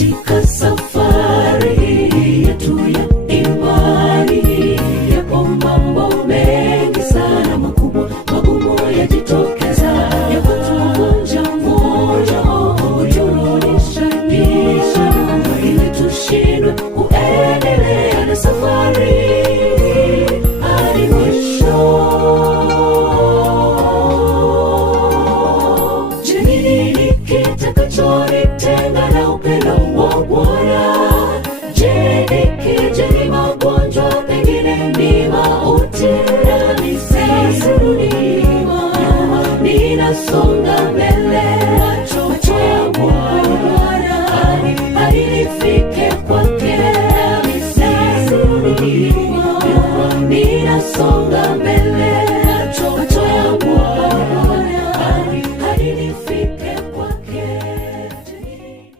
Katika safari yetu ya imani, yapo mambo mengi sana makubwa magumu yajitokeza, yakutuvunja moyo, kuturudisha nyuma ili tushindwe kuendelea na safari hadi mwisho. Je, ni nini kitakachonitenga na upendo wa Bwana? Je, ni magonjwa, pengine ni mauti? Nisirudi nyuma, ninasonga mbele, macho ya Bwana hadi nifike kwake. Nisirudi nyuma, ninasonga